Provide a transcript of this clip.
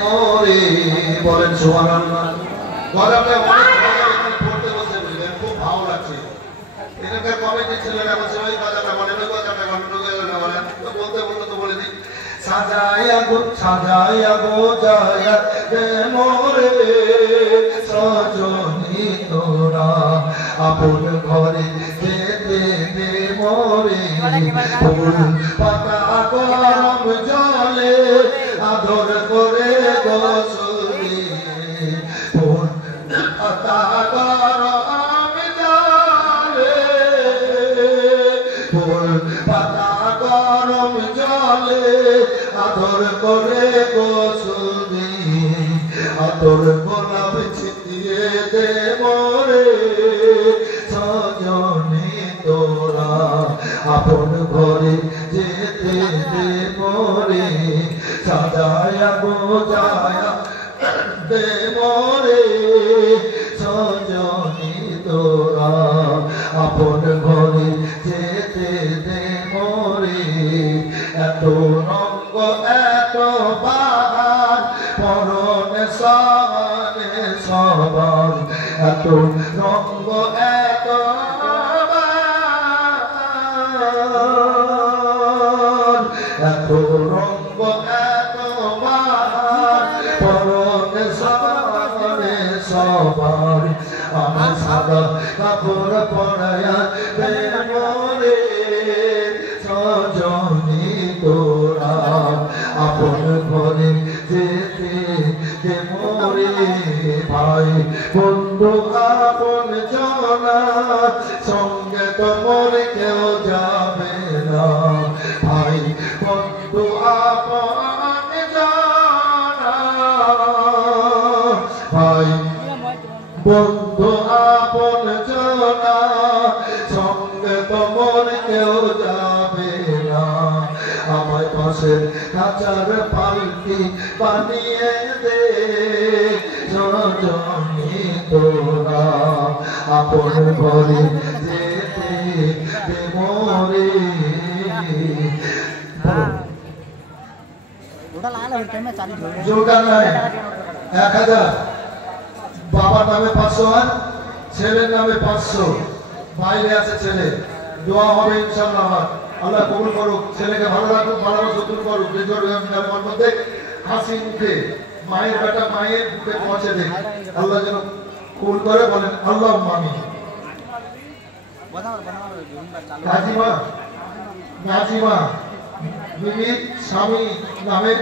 মোরে বলেন সুবহানাল্লাহ। গরমে অনেক পড়তে বসে বললেন, খুব ভালো লাগছে। এখানকার কমিটির ছেলেরা বলছে ওই কথাটা বলেন, ওই কথাটা বলেন, তো বলতে বললো তো বলে দিই। সাজায়া গো জায়া রে মোরে সজনী তোরা আপন ঘরে যেতে দে মোরে ফুল পাতা গরম জলে আদর করে গোসলে ফুল পাতা গরম জলে ফুল পাতা গরম জলে আদর করে গোসলে আদর গোলাপ ছিটিয়ে দে মোরে সজনী তোরা আপন ঘরে যেতে দে মোরে সাজায়া গোজায়া দে মোরে সজনী তোরা আপন ঘরে যেতে দে মোরে এত রঙ্গ এত বাহার পরনে সানে সবার এত রঙ্গ এত এত রঙ্গ এত বাহার পরনে সানে সবার আমি সাদা কাপড় পরায়া দে মোরে সজনী তোরা আপন ঘরে যেতে দে মোরে ভাই বন্ধু আপন জনা সঙ্গে তো মোরে কেউ যাবে না ভাই বন্ধু আপন জনা ভাই বন্ধু আপন জনা সঙ্গে তো মোরে কেউ যাবে না আমার পাশে কাঁচার পালকি বানিয়ে দে সজনী তোরা আপন ঘরে যেতে দে মোরে জোরটা নাই 1000 বাবার নামে 500 আর ছেলের নামে 500 বাইরে আছে ছেলে দোয়া হবে ইনশাআল্লাহ আল্লাহ কবুল করুক ছেলেকে ভালো রাখুক ভালোবাসা দূর করুক বেজোর মধ্যে হাসি মুখে মায়ের বেটা মায়ের মুখে পৌঁছে দেয় আল্লাহ যেন কবুল করে বলেন আল্লাহুম্মা আমিন নাজিমা বিবি স্বামী নামে